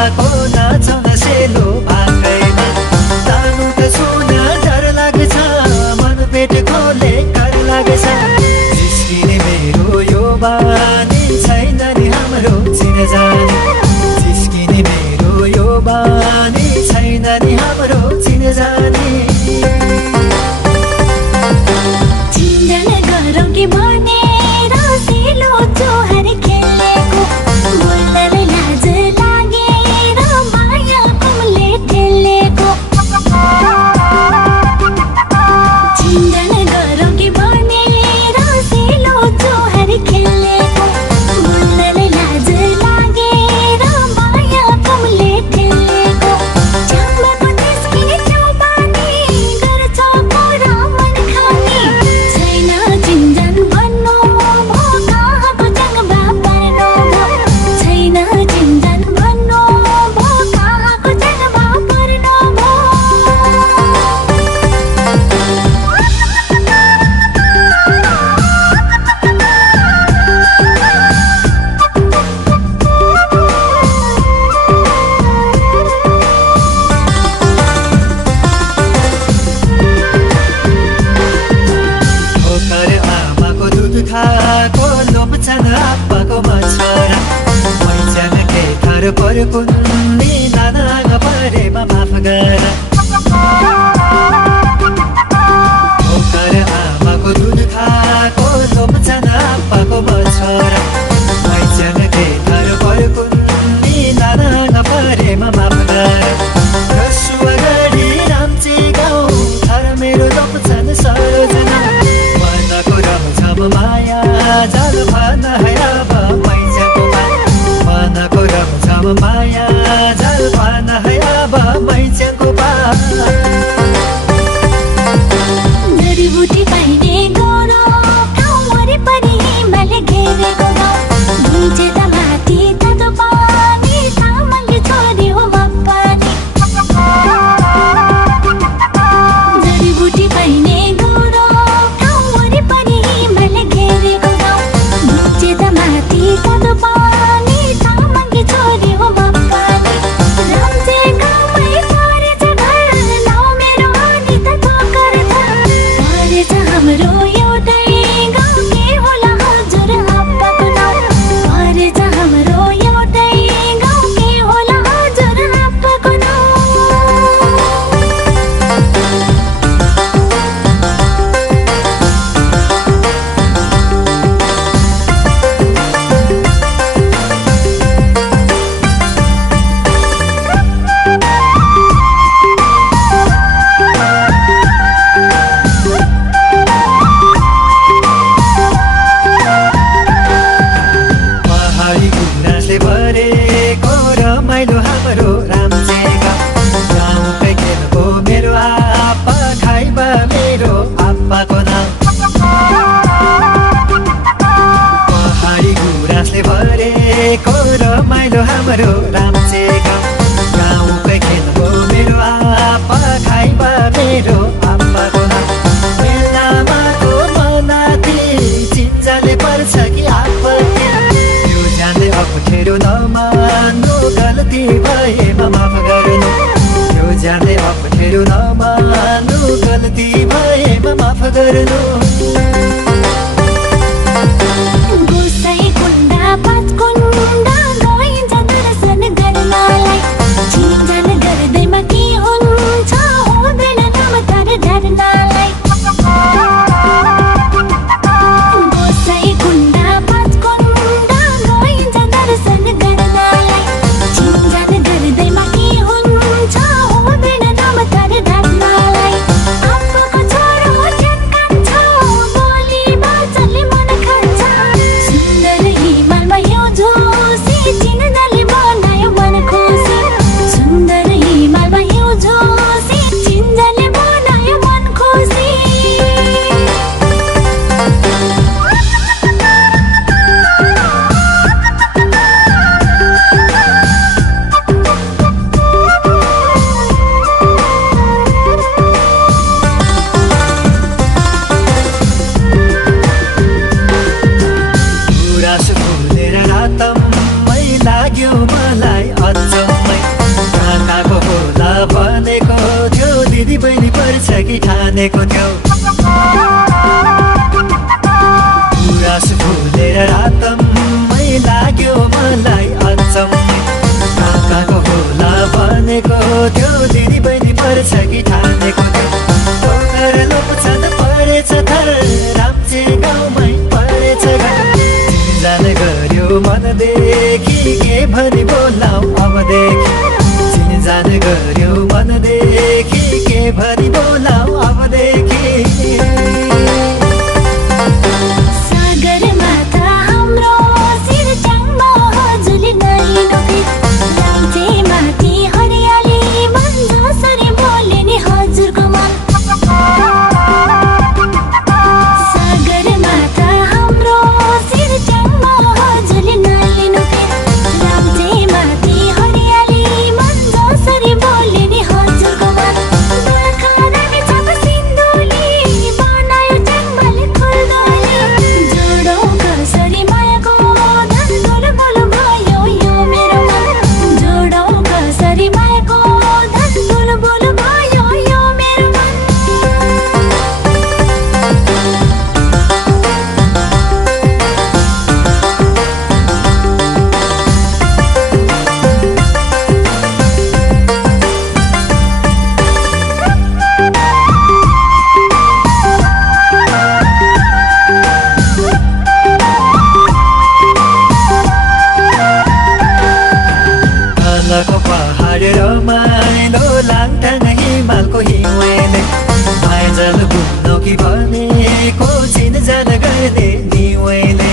दुखाको नाचन सेलो भाकैमा तानु त सुन डर लाग्छ मन पेट खोले कर लाग्छ जिस्किने मेरो यो बानी छैन नि हाम्रो चिनजानी जिस्किने मेरो यो बानी छैन नि हाम्रो चिनजानी चिन्तन गरौँ कि भनेर सेलो चोहर खेलेको बोल्नलाई लाज लागेर माया कुमले ठेलेको चिन्तन गरौँ कि भनेर सेलो चोहर खेलेको बोल्नलाई लाज लागेर माया कुमले ठेलेको चाम्बाको निस्किने चौपानी गर्छ पुरा मन खाने छैन चिन्जन भन्नु भो कहाँको जङ्गमा पर्नु भो छैन चिन्जन भन्नु भो कहाँको जङ्गमा पर्नु भो भोकर आमाको दुध खाएको लोमछन् आप्पाको मछरा मैचान के थर पर्कुन्नी नाना परेमा माफ गर भोकर आमाको दुध खाएको लोमछन् आप्पाको मछरा मैचान के थर पर्कुन्नी नाना परेमा माफ गर रसुवा गढी राम्ची गाउँ थर मेरो लोमछन् सरोजना मनको रमझम माया जाल भन है अब मैचाको मनको रमझम माया जाल भन है अब मैचाको जडीबुटी पाइने गरो गाउँ वरिपरि हिमालले घेरेको गाउँ भिजे त माथि तातो पानी तामाङले छोड्यो मपानी जडीबुटी पाइने गरो गाउँ वरिपरि हिमालले घेरेको गाउँ भिजे त माथि तातो पानी तामाङले छोड्यो मपानी राम्चे गाउँमै परेछ घर लाउ मेरो अनि त ठोकर परेछ हाम्रो एउटै गाउँ के होला हजुर आप्पाको नाउँ परेछ हाम्रो एउटै गाउँ के होला हजुर आप्पाको नाउँ पहाडी गुनासले भरेको रमाइलो हाम्रो राम्चेगा गाउँकै खेलको मेरो आप्पा खाइबा मेरो आप्पाको नाम पहाडी गुराँसले भरेको रमाइलो हाम्रो राम्चेगा गाउँकै खेलको मेरो आप्पा खाइबा मेरो आप्पाको नाम मेलामाको मनाथि चिन्जाले पर्छ कि आपत्ति यो जान्दै अप्ठ्यारो नमान्नु गल्ती भएमा माफ गर्नु यो जान्दै अप्ठ्यारो नमान्नु गल्ती भएमा माफ गर्नु गोसाई कुण्डा पाँच कुण्डा गइन्छ दर्शन गर्नलाई चिन्जन गर्दैमा के हुन्छ हुँदैन नाम तर डर्नलाई गोसाई कुण्डा पाँच कुण्डा गइन्छ दर्शन गर्नलाई चिन्जन गर्दैमा के हुन्छ हुँदैन नाम तर डर्नलाई आप्पाको छोरो ठ्याक्कान्छ बोली बाचले मन खान्छ सुन्दर हिमालमा यो जोस ठानेको थियो गुराँस फुलेर रातमै लाग्यो मलाई अचम्मै कहाँको होला भनेको त्यो दिदी बहिनी पर्छ कि ठानेको थियो पोखर लोपछान परेछ थर राम्चे गाउँमै परेछ चिनजान गर्यो मनदेखि के भनी बोलाऊ अबदेखि चिनजान गर्यो मनदेखि के भनी बोलाऊ अबदेखि पहाड रमाइलो लाङटाङ हिमालको हिउँले आइजल घुम्नु कि भनेको चिनजान गर्ने निवेले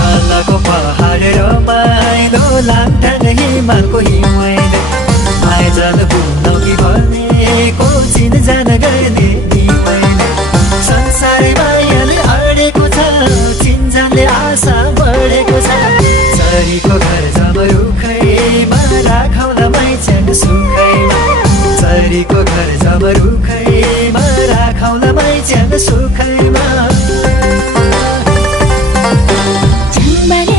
तलको पहाड रमाइलो लाङटाङ हिमालको हिउँले आइजल घुम्नु कि भनेको चिनजान गर्ने निवेले संसारै मायाले अडेको छ चिनजानले आशा बढेको छ सरीको घर जमरुखैमा राखौला माइच्याङ सुखैमा सरीको घर जमरुखैमा राखौला माइच्याङ सुखैमा झम्बाले